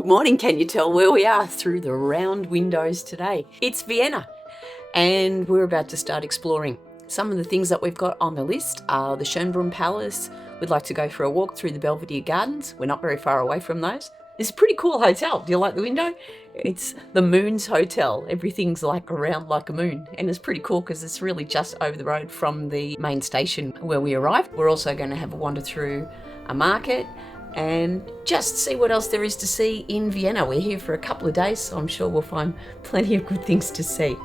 Good morning. Can you tell where we are through the round windows today? It's Vienna, and we're about to start exploring. Some of the things that we've got on the list are the Schönbrunn Palace. We'd like to go for a walk through the Belvedere Gardens. We're not very far away from those. It's a pretty cool hotel. Do you like the window? It's the Moon's Hotel. Everything's like around like a moon, and it's pretty cool because it's really just over the road from the main station where we arrived. We're also going to have a wander through a market and just see what else there is to see in Vienna. We're here for a couple of days, so I'm sure we'll find plenty of good things to see.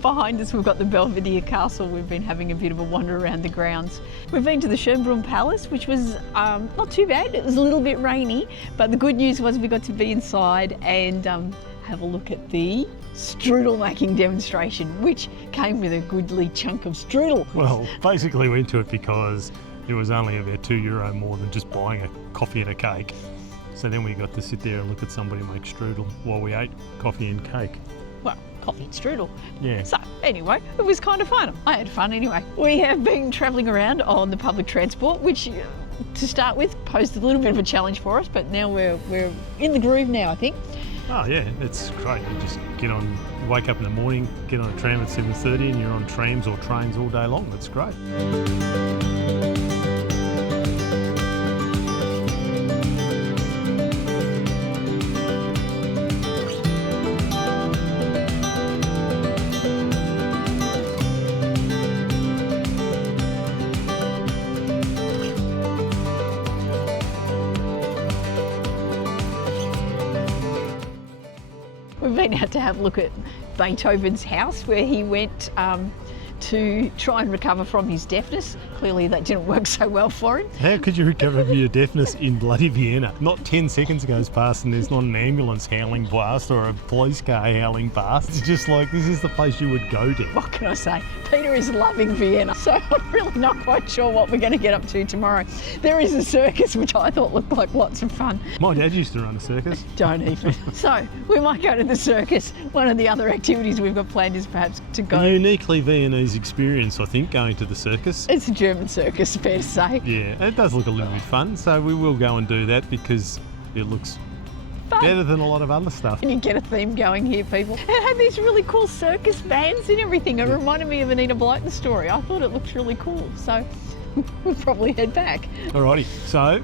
Behind us we've got the Belvedere Castle. We've been having a bit of a wander around the grounds. We've been to the Schönbrunn Palace, which was not too bad. It was a little bit rainy, but the good news was we got to be inside and have a look at the strudel making demonstration, which came with a goodly chunk of strudel. Well, basically we went to it because it was only about €2 more than just buying a coffee and a cake. So then we got to sit there and look at somebody make strudel while we ate coffee and cake. Well, coffee and strudel. Yeah. So anyway, it was kind of fun. I had fun anyway. We have been travelling around on the public transport, which to start with posed a little bit of a challenge for us, but now we're in the groove now, I think. Oh yeah, it's great. You just wake up in the morning, get on a tram at 7:30 and you're on trams or trains all day long. That's great. We've been out to have a look at Beethoven's house where he went to try and recover from his deafness. Clearly that didn't work so well for him. How could you recover from your deafness in bloody Vienna? Not 10 seconds goes past and there's not an ambulance howling past or a police car howling past. It's just like, this is the place you would go to. What can I say? Peter is loving Vienna, so I'm really not quite sure what we're going to get up to tomorrow. There is a circus, which I thought looked like lots of fun. My dad used to run a circus. Don't even. So we might go to the circus. One of the other activities we've got planned is perhaps to go. A uniquely Viennese experience, I think, going to the circus. It's a German circus, fair to say. Yeah, it does look a little bit fun, so we will go and do that because it looks Fun. better than a lot of other stuff. And you get a theme going here, people. It had these really cool circus bands and everything. It reminded me of Anita Blyton story. I thought it looked really cool, so we'll probably head back. Alrighty, so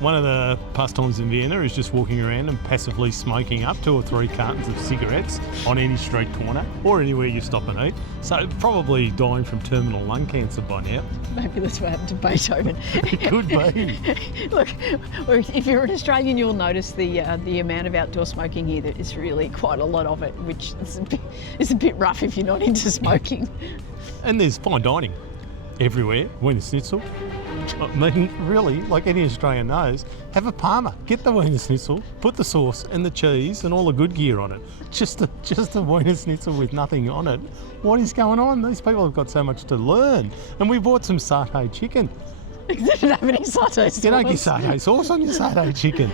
one of the pastimes in Vienna is just walking around and passively smoking up 2 or 3 cartons of cigarettes on any street corner or anywhere you stop and eat. So probably dying from terminal lung cancer by now. Maybe that's what happened to Beethoven. It could be. Look, if you're an Australian, you'll notice the amount of outdoor smoking here. There is really quite a lot of it, which is a bit rough if you're not into smoking. And there's fine dining everywhere. Wiener Schnitzel. I mean, really, like any Australian knows, have a Parma. Get the Wiener Schnitzel, put the sauce and the cheese and all the good gear on it. Just a Wiener Schnitzel with nothing on it. What is going on? These people have got so much to learn. And we bought some satay chicken. They didn't have any satay sauce. You don't get satay sauce on your satay chicken.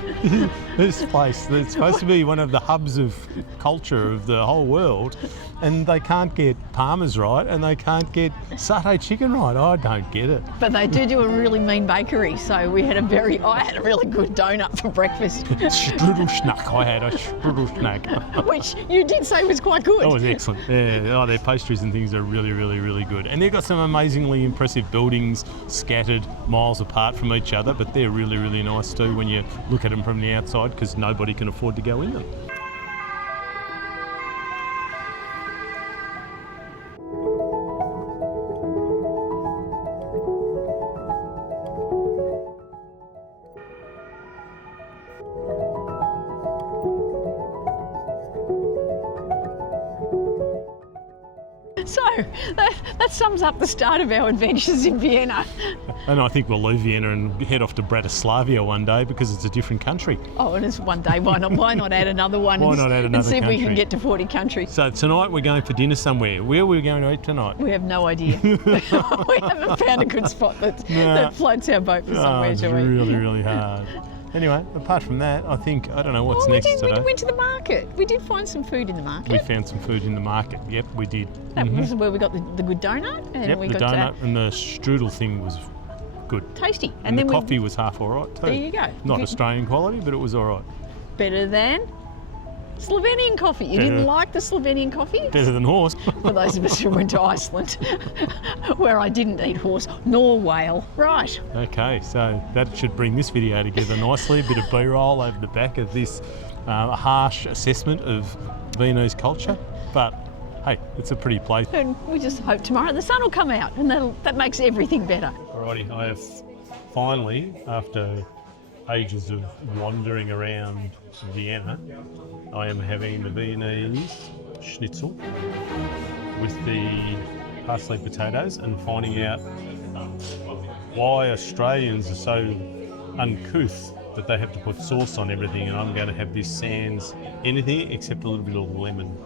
This place, it's supposed to be one of the hubs of culture of the whole world, and they can't get Parmas right and they can't get satay chicken right. I don't get it. But they do a really mean bakery, so I had a really good donut for breakfast. Strudelschnack. I had a Strudelschnack. Which you did say was quite good. That was excellent. Yeah, their pastries and things are really, really, really good. And they've got some amazingly impressive buildings scattered miles apart from each other, but they're really, really nice too when you look at them from the outside because nobody can afford to go in them. So that sums up the start of our adventures in Vienna. And I think we'll leave Vienna and head off to Bratislava one day because it's a different country. Oh, and it's one day. Why not add another one? Why not add another and see if we can country? get to 40 countries. So tonight we're going for dinner somewhere. Where are we going to eat tonight? We have no idea. We haven't found a good spot that floats our boat for somewhere it's to eat. really, really hard. Anyway, apart from that, I don't know what's next today. We went to the market. We did find some food in the market. We found some food in the market. Yep, we did. That was where we got the good donut. And Yep, we the got donut and the strudel thing was good. tasty. And the coffee was half all right too. There you go. Not Australian quality, but it was all right. Better than Slovenian coffee. You didn't like the Slovenian coffee? Better than horse. For those of us who went to Iceland, where I didn't eat horse nor whale. Right. Okay, so that should bring this video together nicely. A bit of B-roll over the back of this harsh assessment of Viennese culture. But hey, it's a pretty place. And we just hope tomorrow the sun will come out, and that makes everything better. Alrighty, I have finally, after ages of wandering around Vienna, I am having the Viennese schnitzel with the parsley potatoes and finding out why Australians are so uncouth that they have to put sauce on everything, and I'm going to have this sans anything except a little bit of lemon.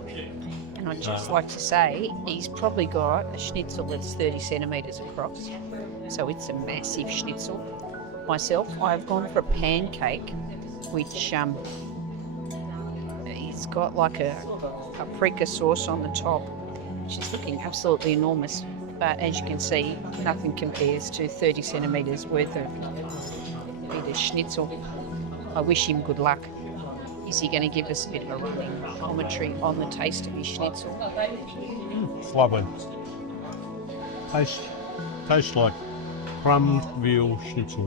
And I'd just like to say, he's probably got a schnitzel that's 30 centimetres across. So it's a massive schnitzel. Myself, I've gone for a pancake, which it's got like a paprika sauce on the top, which is looking absolutely enormous. But as you can see, nothing compares to 30 centimetres worth of Peter Schnitzel. I wish him good luck. Is he going to give us a bit of a running commentary on the taste of his schnitzel? It's lovely. Tastes like crumbed veal schnitzel,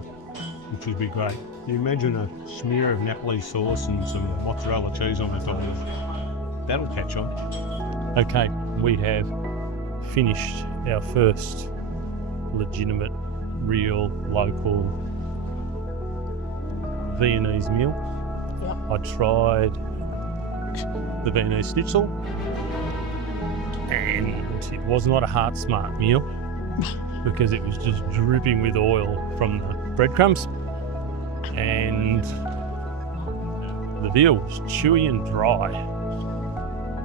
which would be great. You imagine a smear of Napoli sauce and some mozzarella cheese on the top of it. That'll catch on. Okay, we have finished our first legitimate, real, local Viennese meal. Yep. I tried the Viennese schnitzel, and it was not a heart smart meal because it was just dripping with oil from the breadcrumbs, and the veal was chewy and dry,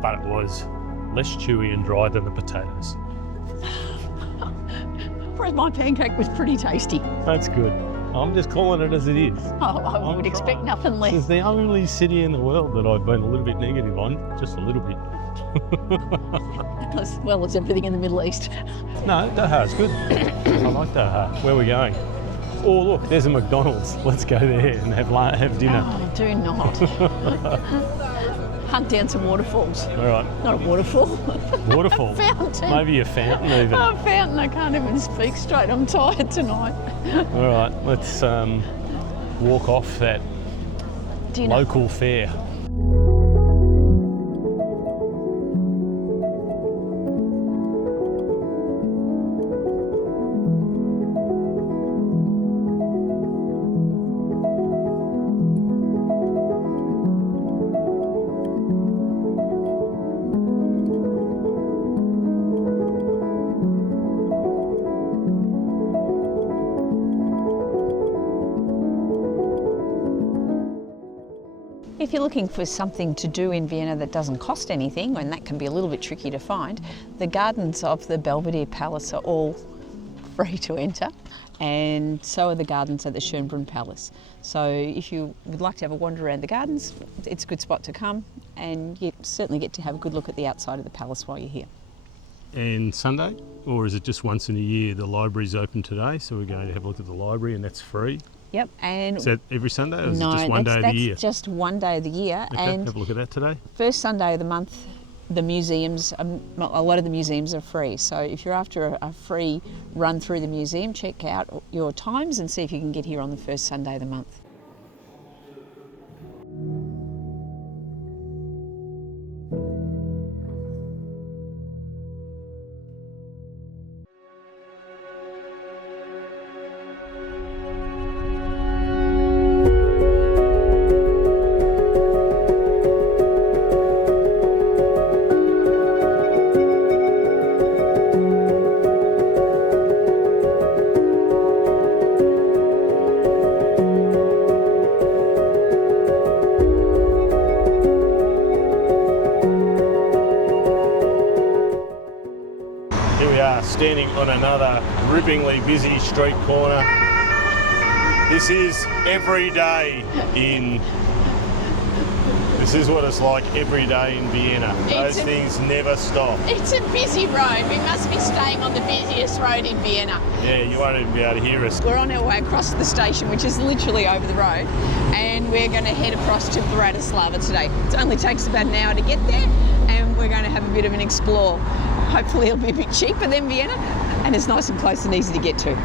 but it was less chewy and dry than the potatoes. Whereas my pancake was pretty tasty. That's good. I'm just calling it as it is. Oh, I would expect nothing less. It's the only city in the world that I've been a little bit negative on, just a little bit. As well as everything in the Middle East. No, Doha's good. I like Doha. Where are we going? Oh, look, there's a McDonald's. Let's go there and have dinner. Oh, do not. Hunt down some waterfalls. All right. Not a waterfall. Waterfall. Fountain. Maybe a fountain even. Oh, fountain. I can't even speak straight. I'm tired tonight. All right, let's walk off that Dinner. local fair. If you're looking for something to do in Vienna that doesn't cost anything, and that can be a little bit tricky to find, the gardens of the Belvedere Palace are all free to enter, and so are the gardens at the Schönbrunn Palace. So if you would like to have a wander around the gardens, it's a good spot to come, and you certainly get to have a good look at the outside of the palace while you're here. And Sunday, or is it just once in a year? The library's open today, so we're going to have a look at the library, and that's free. Yep, and Is that every Sunday, or is no, it just one day of the year? that's just one day of the year. Okay, And have a look at that today. first Sunday of the month, the museums, a lot of the museums are free. So if you're after a free run through the museum, check out your times and see if you can get here on the first Sunday of the month. standing on another ripplingly busy street corner. This is every day in... This is what it's like every day in Vienna. Those things never stop. It's a busy road. We must be staying on the busiest road in Vienna. Yeah, you won't even be able to hear us. We're on our way across to the station, which is literally over the road, and we're going to head across to Bratislava today. It only takes about an hour to get there, and we're going to have a bit of an explore. Hopefully it'll be a bit cheaper than Vienna, and it's nice and close and easy to get to.